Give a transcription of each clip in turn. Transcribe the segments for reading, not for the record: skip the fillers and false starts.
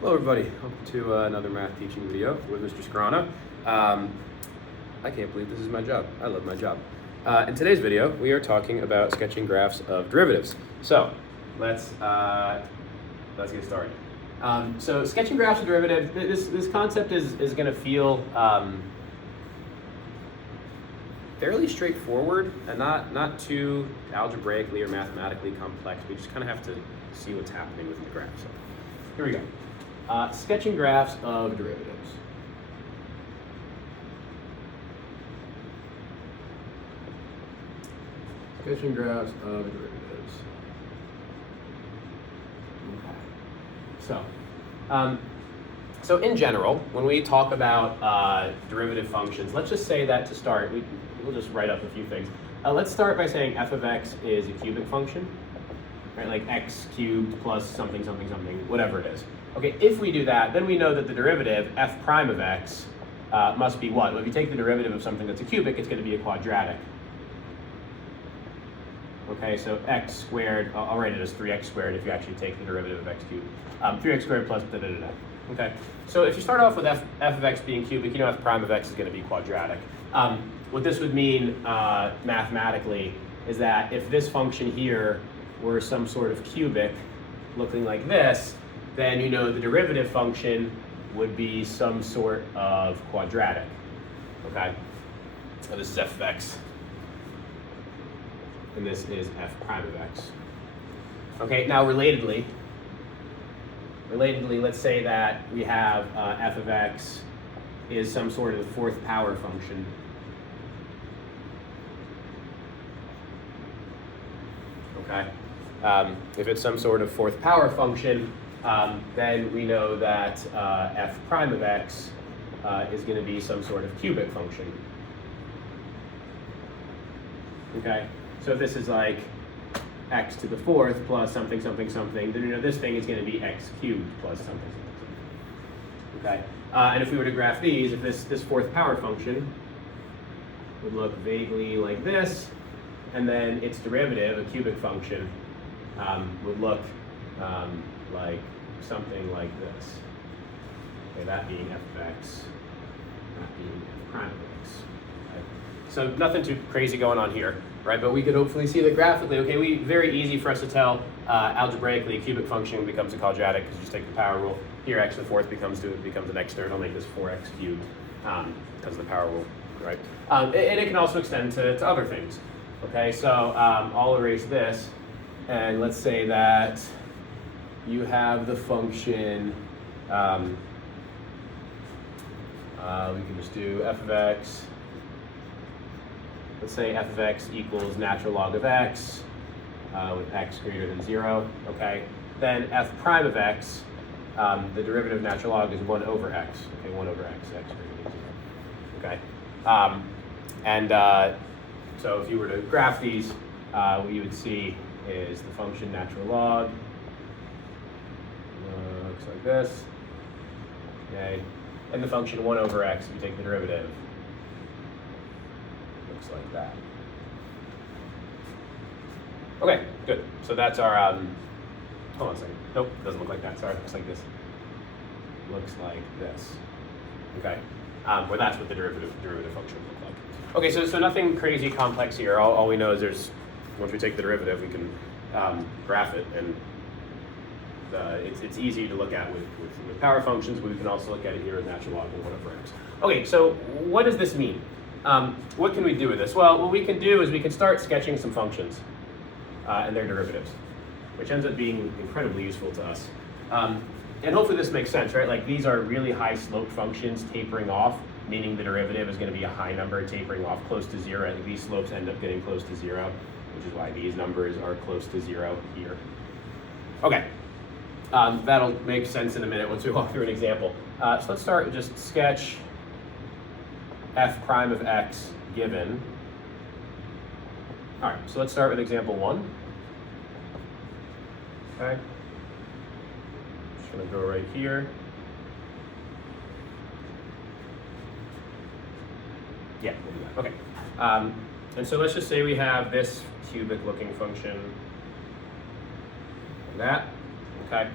Hello everybody, welcome to another math teaching video with Mr. Scarano. I can't believe this is my job. I love my job. In today's video, we are talking about sketching graphs of derivatives. So let's get started. So sketching graphs of derivatives, this concept is going to feel fairly straightforward and not too algebraically or mathematically complex. We just kind of have to see what's happening with the graph. So here we go. Sketching graphs of derivatives. Sketching graphs of derivatives. Okay. So in general, when we talk about derivative functions, let's just say that to start, we'll just write up a few things. Let's start by saying f of x is a cubic function, right? Like x cubed plus something, something, something, whatever it is. Okay, if we do that, then we know that the derivative, f prime of x, must be what? Well, if you take the derivative of something that's a cubic, it's going to be a quadratic. Okay, so x squared, I'll write it as 3x squared if you actually take the derivative of x cubed. 3x squared plus da-da-da-da. Okay, so if you start off with f of x being cubic, you know f prime of x is going to be quadratic. What this would mean mathematically is that if this function here were some sort of cubic looking like this, then you know the derivative function would be some sort of quadratic. Okay, so this is f of x, and this is f prime of x. Okay, now relatedly, let's say that we have f of x is some sort of fourth power function. Okay, if it's some sort of fourth power function, then we know that f prime of x is going to be some sort of cubic function. Okay, so if this is like x to the fourth plus something, something, something, then you know this thing is going to be x cubed plus something, something, something. Okay, and if we were to graph these, if this fourth power function would look vaguely like this, and then its derivative, a cubic function, would look like something like this. Okay, that being f of x, that being f prime of x. Okay. So nothing too crazy going on here, right? But we could hopefully see that graphically. Okay, very easy for us to tell algebraically a cubic function becomes a quadratic because you just take the power rule. Here x to the fourth becomes an x third. I'll make this 4x cubed because of the power rule, right? And it can also extend to other things. Okay, so I'll erase this, and let's say that you have the function, we can just do f of x, let's say f of x equals natural log of x with x greater than 0, okay? Then f prime of x, the derivative of natural log is 1 over x, okay, 1 over x, x greater than 0, okay? So if you were to graph these, what you would see is the function natural log looks like this, okay? And the function 1 over x, if you take the derivative, looks like that. Okay, good. So that's our, hold on a second. Nope, it doesn't look like that. Sorry, it looks like this. Looks like this. Okay, where that's what the derivative function would look like. Okay, so nothing crazy complex here. All we know is once we take the derivative, we can graph it, and it's easy to look at with power functions, but we can also look at it here with natural log of 1 over x. Okay, so what does this mean? What can we do with this? Well, what we can do is we can start sketching some functions and their derivatives, which ends up being incredibly useful to us. And hopefully this makes sense, right? Like these are really high slope functions tapering off, meaning the derivative is going to be a high number tapering off close to 0. I think these slopes end up getting close to 0, which is why these numbers are close to 0 here. Okay, that'll make sense in a minute once we walk through an example. So let's start with just sketch f prime of x given. All right, so let's start with example 1. Okay, just going to go right here. Yeah, we'll do that. Okay. And so let's just say we have this cubic looking function, like that. Okay.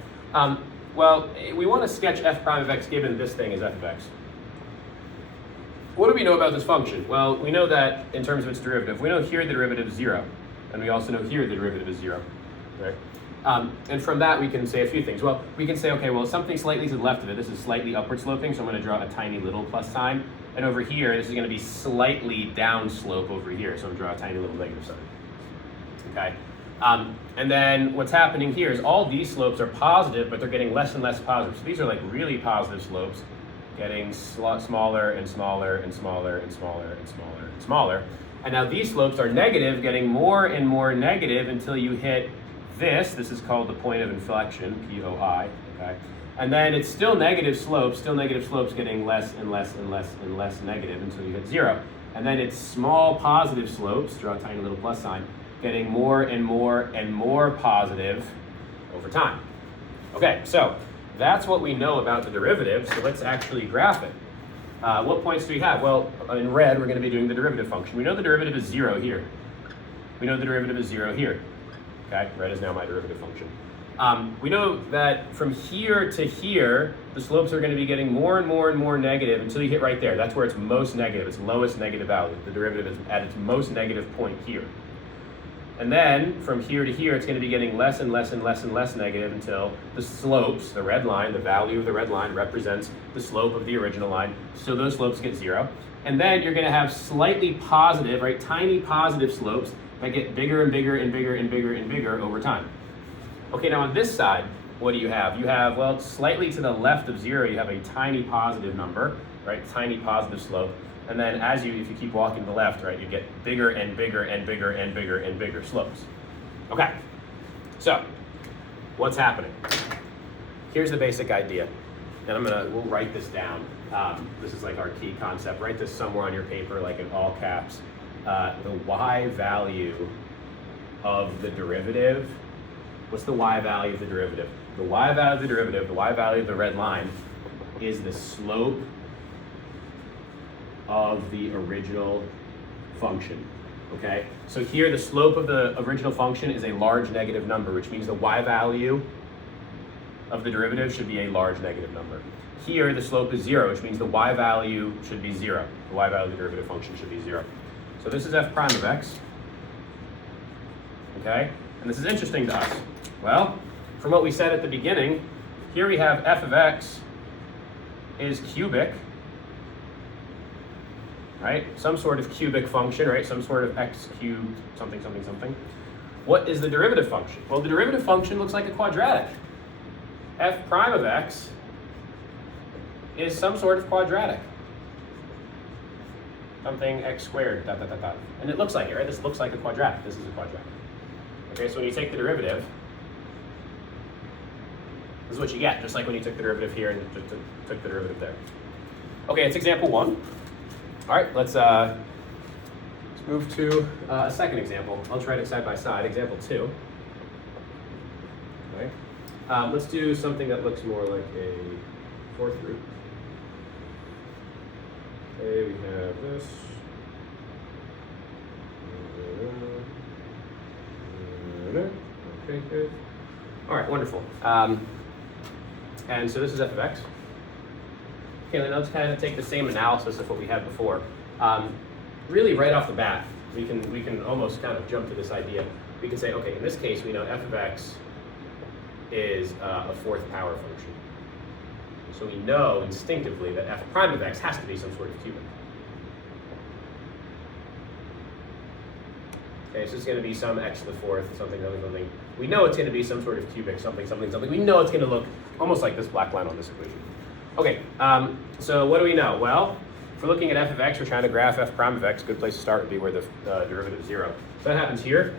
Well, we want to sketch f prime of x given this thing is f of x. What do we know about this function? Well, we know that in terms of its derivative. We know here the derivative is 0, and we also know here the derivative is 0, right? And from that, we can say a few things. Well, we can say, okay, well, something slightly to the left of it. This is slightly upward sloping, so I'm going to draw a tiny little plus sign. And over here, this is going to be slightly downslope over here, so I'm going to draw a tiny little negative sign. Okay? And then what's happening here is all these slopes are positive, but they're getting less and less positive. So these are like really positive slopes, getting smaller and smaller and smaller and smaller and smaller and smaller. And now these slopes are negative, getting more and more negative until you hit this. This is called the point of inflection, POI, okay? And then it's still negative slopes, getting less and less and less and less negative until you hit 0. And then it's small positive slopes, draw a tiny little plus sign, getting more and more and more positive over time. Okay, so that's what we know about the derivative, so let's actually graph it. What points do we have? Well, in red, we're going to be doing the derivative function. We know the derivative is 0 here. We know the derivative is 0 here. Okay, red is now my derivative function. We know that from here to here, the slopes are going to be getting more and more and more negative until you hit right there. That's where it's most negative, its lowest negative value. The derivative is at its most negative point here. And then from here to here, it's going to be getting less and less and less and less negative until the slopes, the red line, the value of the red line represents the slope of the original line. So those slopes get 0. And then you're going to have slightly positive, right, tiny positive slopes that get bigger and bigger and bigger and bigger and bigger over time. Okay, now on this side, what do you have? You have, well, slightly to the left of 0, you have a tiny positive number, right, tiny positive slope. And then if you keep walking to the left, right, you get bigger and bigger and bigger and bigger and bigger slopes. Okay, so what's happening? Here's the basic idea. And we'll write this down. This is like our key concept. Write this somewhere on your paper, like in all caps. The y value of the derivative. What's the y value of the derivative? The y value of the derivative, the y value of the red line, is the slope of the original function, okay? So here the slope of the original function is a large negative number, which means the y value of the derivative should be a large negative number. Here the slope is 0, which means the y value should be 0. The y value of the derivative function should be 0. So this is f prime of x, okay? And this is interesting to us. Well, from what we said at the beginning, here we have f of x is cubic, right? Some sort of cubic function, right? Some sort of x cubed something, something, something. What is the derivative function? Well, the derivative function looks like a quadratic. F prime of x is some sort of quadratic. Something x squared, dot, dot, dot, dot. And it looks like it, right? This looks like a quadratic. This is a quadratic. Okay, so when you take the derivative, this is what you get, just like when you took the derivative here and took the derivative there. Okay, it's example 1. All right, let's move to a second example. I'll try it side by side. Example 2. Okay. Let's do something that looks more like a fourth group. Okay, we have this. Okay, good. All right, wonderful. And so this is f of x. Okay, then let's kind of take the same analysis of what we had before. Really, right off the bat, we can almost kind of jump to this idea. We can say, okay, in this case, we know f of x is a fourth power function. So we know instinctively that f prime of x has to be some sort of cubic. Okay, so it's going to be some x to the fourth, something, something, something. We know it's going to be some sort of cubic, something, something, something. We know it's going to look almost like this black line on this equation. Okay, so what do we know? Well, if we're looking at f of x, we're trying to graph f prime of x. Good place to start would be where the derivative is 0. So that happens here.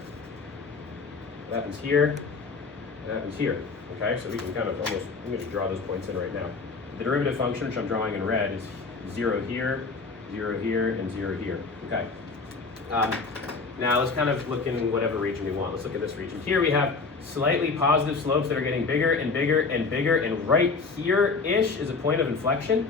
That happens here. That happens here. Okay, so we can kind of almost, I'm going to draw those points in right now. The derivative function, which I'm drawing in red, is 0 here, 0 here, and 0 here. Okay. Now let's kind of look in whatever region we want. Let's look at this region. Here we have slightly positive slopes that are getting bigger and bigger and bigger, and right here-ish is a point of inflection.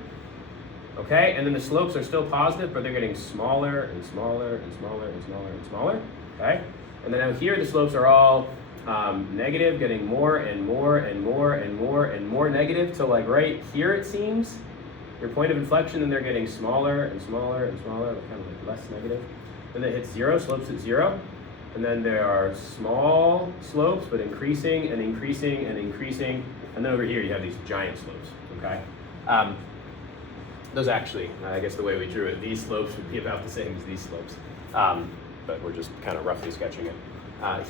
Okay, and then the slopes are still positive, but they're getting smaller and smaller and smaller and smaller and smaller. Okay, and then out here the slopes are all negative, getting more and more and more and more and more negative till like right here it seems, your point of inflection, and they're getting smaller and smaller and smaller, kind of like less negative. Then it hits zero, slopes at zero. And then there are small slopes, but increasing and increasing and increasing. And then over here you have these giant slopes, okay? Those actually, I guess the way we drew it, these slopes would be about the same as these slopes. But we're just kind of roughly sketching it.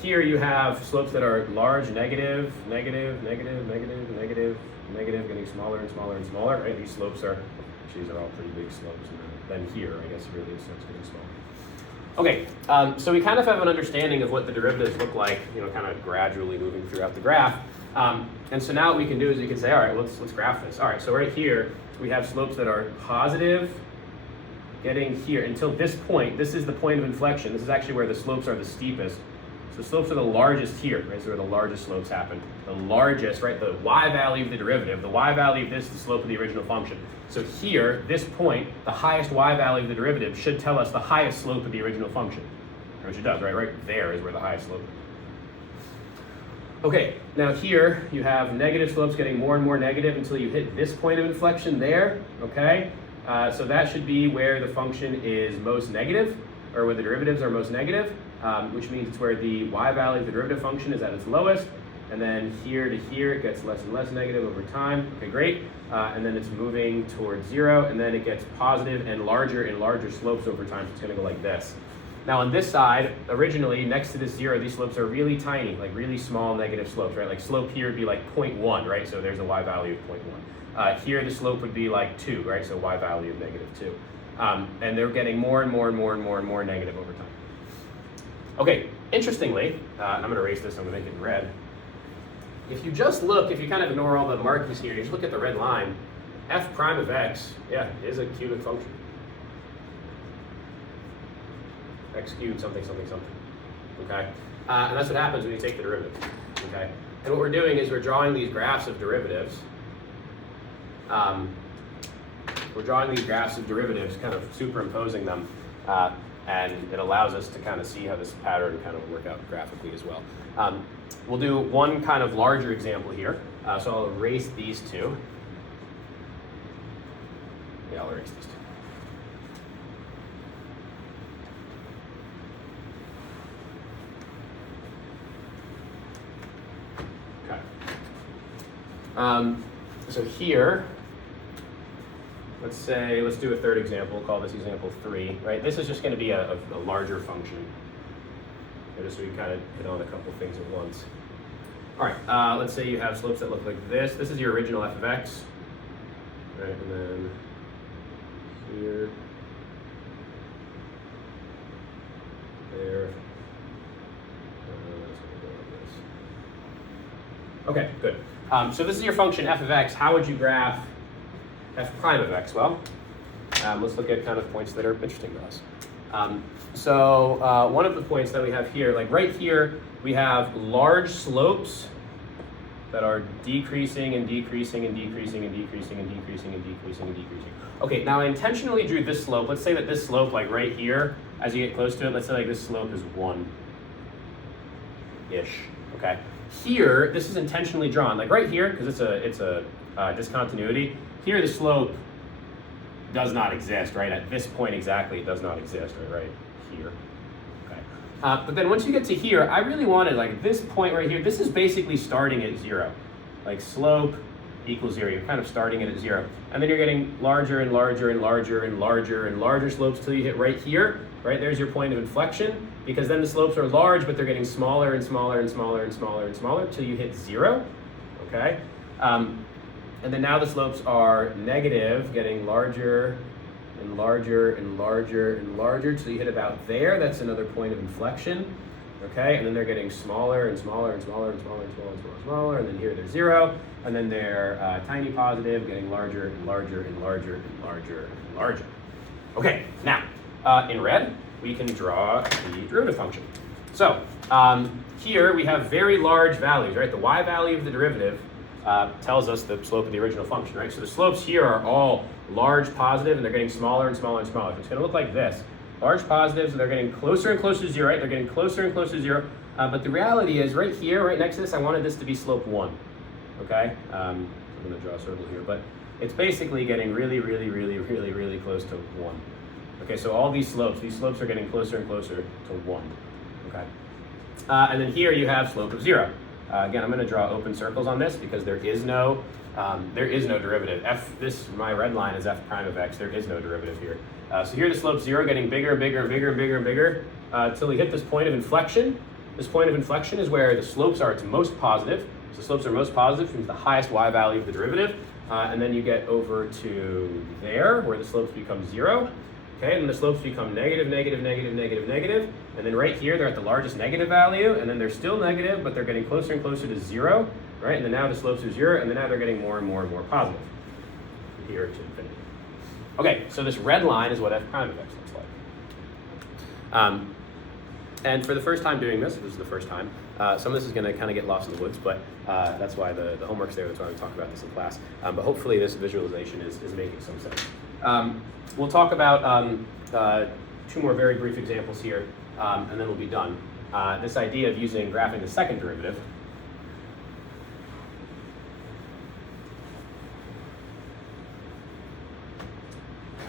Here you have slopes that are large, negative, negative, negative, negative, negative, negative, getting smaller and smaller and smaller, right? These slopes are, these are all pretty big slopes. And then here, I guess, really it starts getting smaller. Okay, so we kind of have an understanding of what the derivatives look like, kind of gradually moving throughout the graph. And so now what we can do is we can say, all right, let's graph this. All right, so right here, we have slopes that are positive, getting here until this point. This is the point of inflection. This is actually where the slopes are the steepest. So the slopes are the largest here, right? So where the largest slopes happen. The largest, right? The y value of the derivative. The y value of this is the slope of the original function. So here, this point, the highest y value of the derivative should tell us the highest slope of the original function. Which it does, right? Right there is where the highest slope is. Okay, now here you have negative slopes getting more and more negative until you hit this point of inflection there, okay? So that should be where the function is most negative, or where the derivatives are most negative, which means it's where the y value of the derivative function is at its lowest. And then here to here, it gets less and less negative over time. Okay, great. And then it's moving towards zero, and then it gets positive and larger slopes over time. So it's going to go like this. Now on this side, originally, next to this zero, these slopes are really tiny, like really small negative slopes, right? Like slope here would be like 0.1, right? So there's a y value of 0.1. Here the slope would be like 2, right? So y value of negative 2. And they're getting more and more and more and more and more negative over time. Okay, interestingly, and I'm going to erase this, I'm going to make it in red. If you just look, if you kind of ignore all the markings here, you just look at the red line, f prime of x, yeah, is a cubic function. X cubed something, something, something, okay? And that's what happens when you take the derivative, okay? And what we're doing is we're drawing these graphs of derivatives. We're drawing these graphs of derivatives, kind of superimposing them, and it allows us to kind of see how this pattern kind of work out graphically as well. We'll do one kind of larger example here. So I'll erase these two. Yeah, I'll erase these two. So here, let's do a third example, call this example 3, right? This is just going to be a larger function. Just so we kind of hit on a couple things at once. All right, let's say you have slopes that look like this. This is your original f of x, right? And then here, there. Okay, good. So this is your function f of x. How would you graph f prime of x? Well, let's look at kind of points that are interesting to us. So one of the points that we have here, like right here, we have large slopes that are decreasing and decreasing and decreasing and decreasing and decreasing and decreasing and decreasing. Okay, now I intentionally drew this slope. Let's say that this slope, like right here, as you get close to it, let's say like this slope is 1-ish, okay? Here, this is intentionally drawn, like right here, because it's a discontinuity. Here, the slope does not exist, right? At this point exactly, it does not exist, right here. Okay. But then once you get to here, I really wanted like this point right here. This is basically starting at 0, like slope equals 0. You're kind of starting it at 0, and then you're getting larger and larger and larger and larger and larger slopes till you hit right here. Right there's your point of inflection. Because then the slopes are large, but they're getting smaller and smaller and smaller and smaller and smaller until you hit 0, okay? And then now the slopes are negative, getting larger and larger and larger and larger until you hit about there. That's another point of inflection, okay? And then they're getting smaller and smaller and smaller and smaller and smaller and smaller and smaller, and then here they're 0, and then they're tiny positive, getting larger and larger and larger and larger and larger. Okay, now, in red, we can draw the derivative function. So here we have very large values, right? The y value of the derivative tells us the slope of the original function, right? So the slopes here are all large positive, and they're getting smaller and smaller and smaller. So it's going to look like this. Large positives, and they're getting closer and closer to 0, right? They're getting closer and closer to 0 But the reality is right here, right next to this, I wanted this to be slope 1, okay? I'm gonna draw a circle here, but it's basically getting really, really, really, really, really close to 1. Okay, so all these slopes are getting closer and closer to 1, okay? And then here you have slope of 0. Again, I'm gonna draw open circles on this because there is no derivative. My red line is f prime of x, there is no derivative here. So here the slope's 0, getting bigger, bigger, bigger, bigger, and bigger, until we hit this point of inflection. This point of inflection is where the slopes are its most positive. So slopes are most positive, which means the highest y value of the derivative. And then you get over to there, where the slopes become 0. Okay, and then the slopes become negative, negative, negative, negative, negative. And then right here, they're at the largest negative value, and then they're still negative, but they're getting closer and closer to 0, right? And then now the slopes are 0, and then now they're getting more and more and more positive, from here to infinity. Okay, so this red line is what f prime of x looks like. And for the first time doing this is the first time, some of this is going to kind of get lost in the woods, but that's why the homework's there. That's why we talk about this in class. But hopefully this visualization is making some sense. We'll talk about 2 more very brief examples here, and then we'll be done. This idea of graphing the second derivative.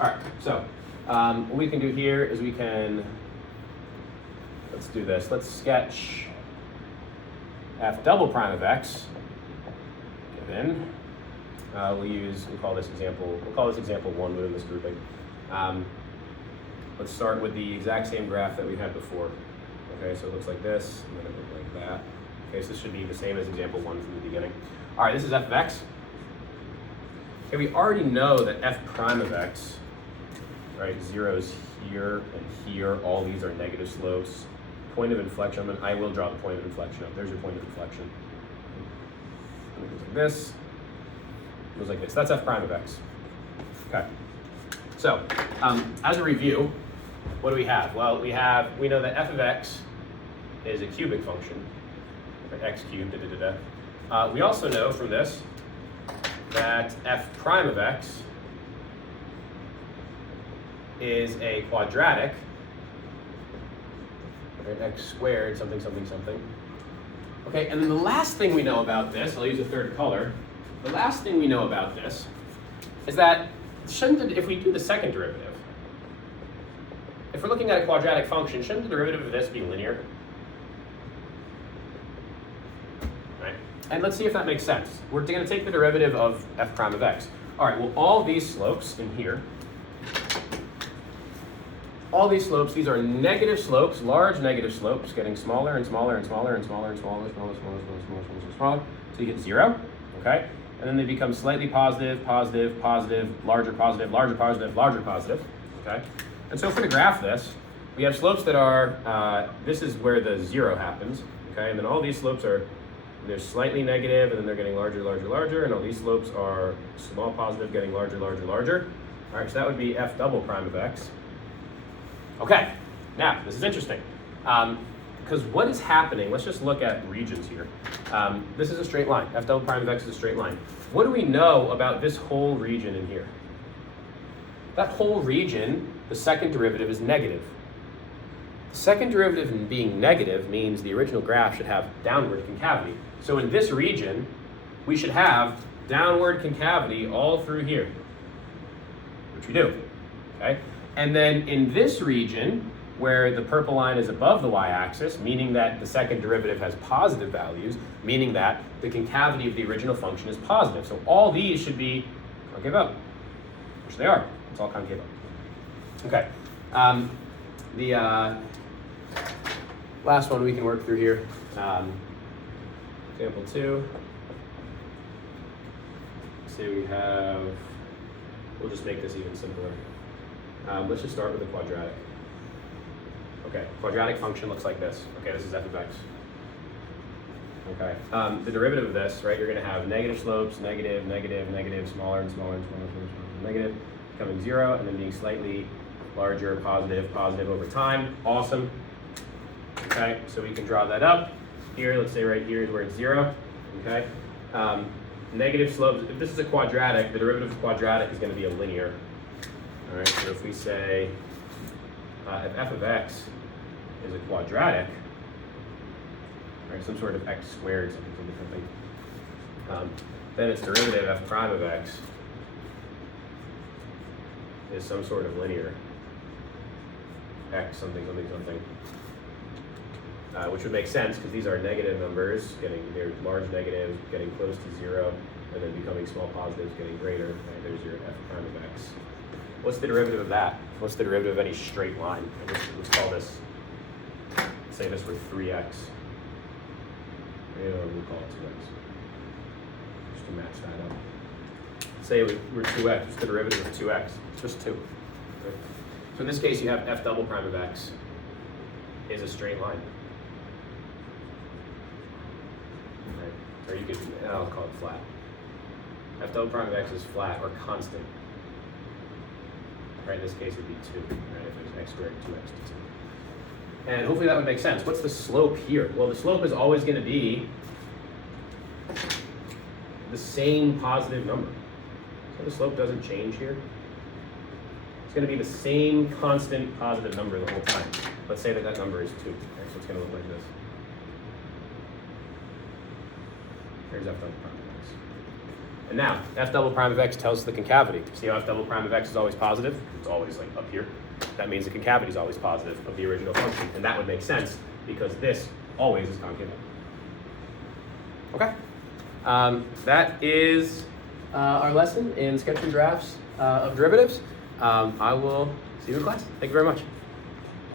All right, so what we can do here is let's do this. Let's sketch f double prime of x given. We'll call this example 1 within this grouping. Let's start with the exact same graph that we had before. Okay, so it looks like this, and then it looks like that. Okay, so this should be the same as example 1 from the beginning. All right, this is f of x. Okay, we already know that f prime of x, right, 0 is here and here. All these are negative slopes. Point of inflection, I will draw the point of inflection up. There's your point of inflection. It goes like this. It goes like this. That's f prime of x. Okay. So, as a review, what do we have? Well, we know that f of x is a cubic function, x cubed, we also know from this that f prime of x is a quadratic, right? X squared, something, something, something. Okay, and then the last thing we know about this, I'll use a third color. The last thing we know about this is that if we do the second derivative, if we're looking at a quadratic function, shouldn't the derivative of this be linear? Right? And let's see if that makes sense. We're going to take the derivative of f prime of x. All right, well, all these slopes in here, these are negative slopes, large negative slopes, getting smaller and smaller and smaller and smaller and smaller and smaller and smaller and smaller and smaller, so you get 0, okay? And then they become slightly positive, positive, positive, larger positive, larger positive, larger positive, okay? And so if we're to graph this, we have slopes that are, this is where the 0 happens, okay? And then all these slopes they're slightly negative, and then they're getting larger, larger, larger, and all these slopes are small positive, getting larger, larger, larger. All right, so that would be f double prime of x. Okay, now, this is interesting. Because what is happening, let's just look at regions here. This is a straight line. F double prime of x is a straight line. What do we know about this whole region in here? That whole region, the second derivative is negative. The second derivative being negative means the original graph should have downward concavity. So in this region, we should have downward concavity all through here, which we do, okay? And then in this region, where the purple line is above the y-axis, meaning that the second derivative has positive values, meaning that the concavity of the original function is positive. So all these should be concave up, which they are. It's all concave up. Okay. The last one we can work through here, example 2. Say we'll just make this even simpler. Let's just start with a quadratic. Okay, quadratic function looks like this. Okay, this is f of x. Okay, the derivative of this, right, you're going to have negative slopes, negative, negative, negative, smaller and smaller and smaller and smaller, and smaller, negative, becoming 0, and then being slightly larger, positive, positive over time. Awesome. Okay, so we can draw that up. Here, let's say right here is where it's 0. Okay, negative slopes. If this is a quadratic, the derivative of quadratic is going to be a linear. All right, so if we say if f of x is a quadratic, right? Some sort of x squared, something. Then its derivative f prime of x is some sort of linear x something, which would make sense because these are negative numbers, they're large negatives, getting close to 0, and then becoming small positives, getting greater. Right? There's your f prime of x. What's the derivative of that? What's the derivative of any straight line? Let's call this, say this were 3x. We'll call it 2x. Just to match that up. Say we're 2x, what's the derivative of 2x? It's just 2. Right? So in this case, you have f double prime of x is a straight line. Right? Or you could, I'll call it flat. F double prime of x is flat or constant. Right, in this case it would be 2, right? If it was x squared, 2x to 2. And hopefully that would make sense. What's the slope here? Well, the slope is always going to be the same positive number. So the slope doesn't change here. It's going to be the same constant positive number the whole time. Let's say that number is 2. Right? So it's going to look like this. Here's f double prime of x. And now, f double prime of x tells us the concavity. See how f double prime of x is always positive? It's always like up here. That means the concavity is always positive of the original function. And that would make sense because this always is concave. Okay. That is our lesson in sketching graphs of derivatives. I will see you in class. Thank you very much.